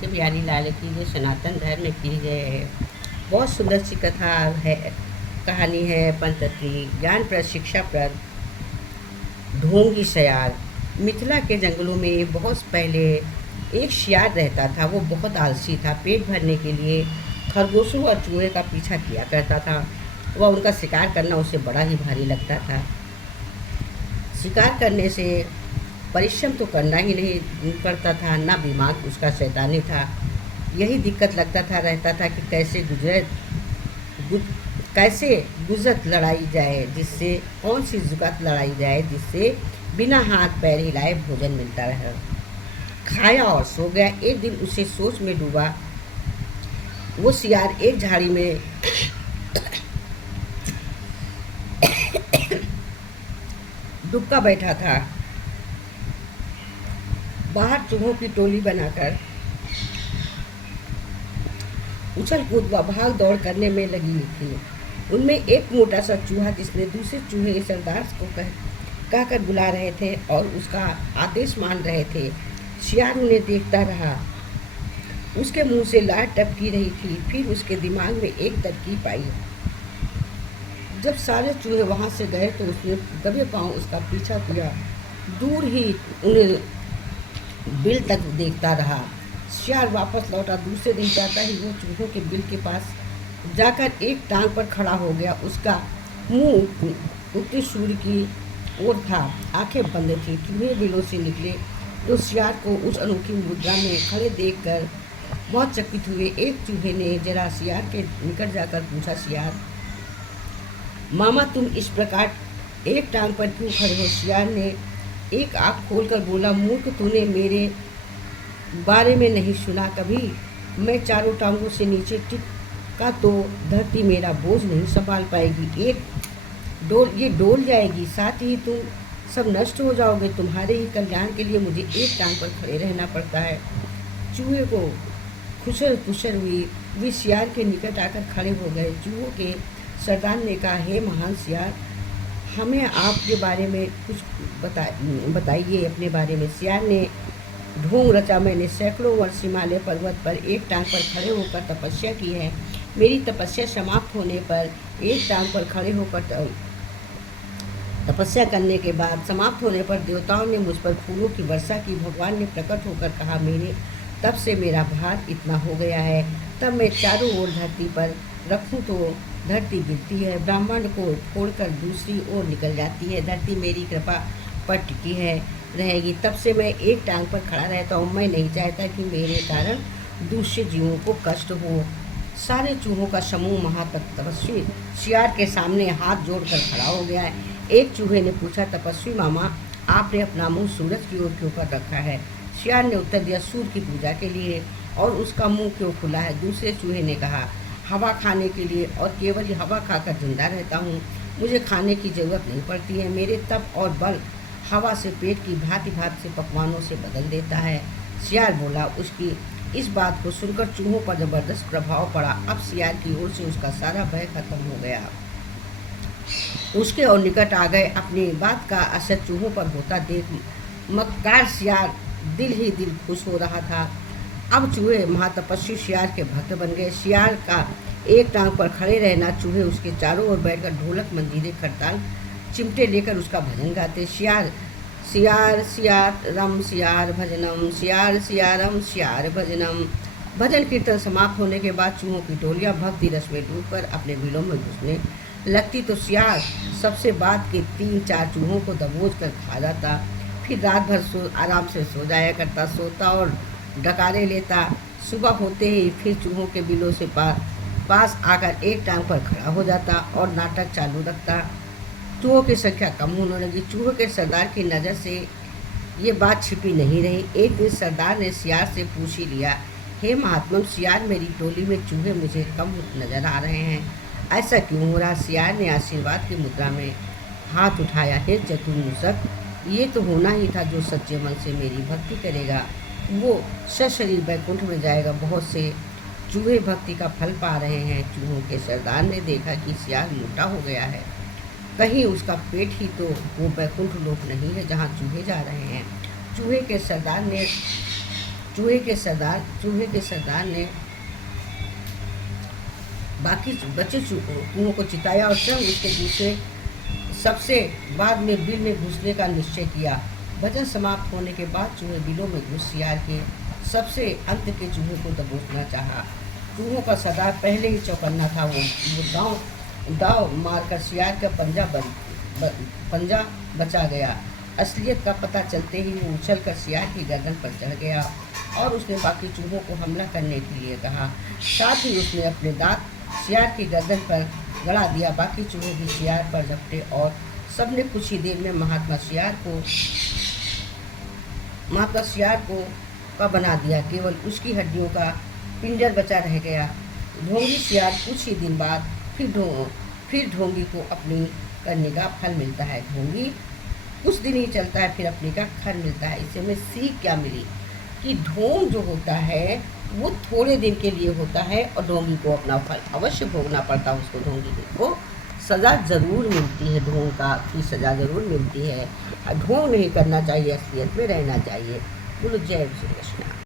के बिहारी लाल की ये सनातन धर्म की जय। बहुत सुंदर सी कथा है, कहानी है पंचतंत्री ज्ञानप्रद शिक्षाप्रद। ढोंगी सयार। मिथिला के जंगलों में बहुत पहले एक शियार रहता था। वो बहुत आलसी था। पेट भरने के लिए खरगोशों और चूहे का पीछा किया करता था। वह उनका शिकार करना उसे बड़ा ही भारी लगता था। शिकार करने से परिश्रम तो करना ही नहीं पड़ता था, ना दिमाग उसका शैतानी था। यही दिक्कत लगता था रहता था कि कैसे गुजरत लड़ाई जाए, जिससे कौन सी जुगत लड़ाई जाए जिससे बिना हाथ पैर हिलाए भोजन मिलता रहे। खाया और सो गया। एक दिन उसे सोच में डूबा। वो सियार एक झाड़ी में दुबका बैठा था। बाहर चूहों की टोली बनाकर उछल कूद व भाग दौड़ करने में लगी थी। उनमें एक मोटा सा चूहा, जिसने दूसरे चूहे के सरदार को कहकर बुला रहे थे और उसका आदेश मान रहे थे। शियार उन्हें देखता रहा। उसके मुंह से लार टपकी रही थी। फिर उसके दिमाग में एक तरकीब आई। जब सारे चूहे वहां से गए तो उसने दबे पांव उसका पीछा किया। दूर ही उन्हें बिल तक देखता रहा। शियार वापस लौटा। दूसरे दिन जाता ही वो चूहों के बिल के पास जाकर एक टांग पर खड़ा हो गया। उसका मुंह उगते सूर्य की ओर था, आंखें बंद थी। चूहे बिलों से निकले तो शियार को उस अनोखी मुद्रा में खड़े देखकर बहुत चकित हुए। एक चूहे ने जरा शियार के निकट जाकर पूछा, शियार मामा, तुम इस प्रकार एक टांग पर क्यों खड़े हो? शियार ने एक आँख खोलकर बोला, मूर्ख, तूने मेरे बारे में नहीं सुना कभी? मैं चारों टांगों से नीचे टिका तो धरती मेरा बोझ नहीं संभाल पाएगी। ये डोल जाएगी, साथ ही तुम सब नष्ट हो जाओगे। तुम्हारे ही कल्याण के लिए मुझे एक टांग पर खड़े रहना पड़ता है। चूहे को खुशर खुशर हुई। वे शियार के निकट आकर खड़े हो गए। चूहों के सरदार ने कहा, हे महान शियार, हमें आपके बारे में कुछ बताइए अपने बारे में। शियार ने ढोंग रचा, मैंने सैकड़ों वर्ष हिमालय पर्वत पर एक टांग पर खड़े होकर तपस्या की है। मेरी तपस्या समाप्त होने पर एक टांग पर खड़े होकर तपस्या करने के बाद समाप्त होने पर देवताओं ने मुझ पर फूलों की वर्षा की। भगवान ने प्रकट होकर कहा, तब से मेरा भार इतना हो गया है। तब मैं चारों ओर धरती पर रखूं तो धरती गिरती है, ब्रह्मांड को फोड़कर दूसरी ओर निकल जाती है। धरती मेरी कृपा पर टिकी है रहेगी। तब से मैं एक टांग पर खड़ा रहता हूँ। मैं नहीं चाहता कि मेरे कारण दूसरे जीवों को कष्ट हो। सारे चूहों का समूह महातपस्वी शियार के सामने हाथ जोड़कर खड़ा हो गया है। एक चूहे ने पूछा, तपस्वी मामा, आपने अपना मुंह सूरज की ओर क्यों कर रखा है? शियार ने उत्तर दिया, सूर्य की पूजा के लिए। और उसका मुंह क्यों खुला है? दूसरे चूहे ने कहा, हवा खाने के लिए, और केवल हवा खाकर जिंदा रहता हूँ। मुझे खाने की जरूरत नहीं पड़ती है। मेरे तप और बल हवा से पेट की भांति भांति से पकवानों से बदल देता है। शियार बोला। उसकी इस बात को सुनकर चूहों पर जबरदस्त प्रभाव पड़ा। अब शियार की ओर से उसका सारा भय खत्म हो गया। उसके और निकट आ गए। अपनी बात का असर चूहों पर होता देख मक्कार शियार दिल ही दिल खुश हो रहा था। अब चूहे महातपस्वी शियार के भक्त बन गए। शियार का एक टांग पर खड़े रहना, चूहे उसके चारों ओर बैठकर ढोलक, मंजीरे, खड़ताल, चिमटे लेकर उसका भजन गाते। शियार सियार सियार रम सियार भजनम, सियार सियारम सियार भजनम। भजन कीर्तन समाप्त होने के बाद चूहों की टोलियां भक्ति रस में डूबकर अपने बिलों में घुसने लगती तो शियार सबसे बात के 3-4 चूहों को दबोच कर खा जाता। फिर रात भर आराम से सो जाया करता, सोता और डकारे लेता। सुबह होते ही फिर चूहों के बिलों से पास आकर एक टांग पर खड़ा हो जाता और नाटक चालू रखता। चूहों की संख्या कम होने लगी। चूहों के सरदार की नज़र से ये बात छिपी नहीं रही। एक दिन सरदार ने शियार से पूछ ही लिया, हे महात्मा शियार, मेरी टोली में चूहे मुझे कम नजर आ रहे हैं, ऐसा क्यों हो रहा? शियार ने आशीर्वाद की मुद्रा में हाथ उठाया, हे चतुर्मुषक, ये तो होना ही था। जो सच्चे मन से मेरी भक्ति करेगा वो सशरीर वैकुंठ में जाएगा। बहुत से चूहे भक्ति का फल पा रहे हैं। चूहों के सरदार ने देखा कि शियार मोटा हो गया है। कहीं उसका पेट ही तो वो वैकुंठ लोक नहीं है जहाँ चूहे जा रहे हैं। चूहे के सरदार ने चूहे के सरदार ने बाकी बचे चूहों को चिताया और स्वयं उसके पीछे सबसे बाद में बिल में घुसने का निश्चय किया। भजन समाप्त होने के बाद चूहे बिलों में घुस शियार के सबसे अंत के चूहे को दबोचना चाहा। चूहों का सरदार पहले ही चौकन्ना था। वो दाव मारकर शियार का पंजा बचा गया। असलियत का पता चलते ही वो उछलकर शियार की गर्दन पर चढ़ गया और उसने बाकी चूहों को हमला करने के लिए कहा। साथ ही उसने अपने दांत शियार की गर्दन पर गड़ा दिया। बाकी चूहे भी शियार पर झपटे और सबने कुछ ही देर में महात्मा शियार को का बना दिया। केवल उसकी हड्डियों का पिंजर बचा रह गया। ढोंगी शियार कुछ ही दिन बाद फिर ढोंगी को अपनी करने का फल मिलता है। ढोंगी कुछ दिन ही चलता है, फिर अपने का फल मिलता है। इससे हमें सीख क्या मिली कि ढोंग जो होता है वो थोड़े दिन के लिए होता है और ढोंगी को अपना फल अवश्य भोगना पड़ता है। उसको ढोंगी को सज़ा ज़रूर मिलती है, ढोंग का की सज़ा ज़रूर मिलती है। ढोंग नहीं करना चाहिए, असलियत में रहना चाहिए। बोलो जय श्री कृष्ण।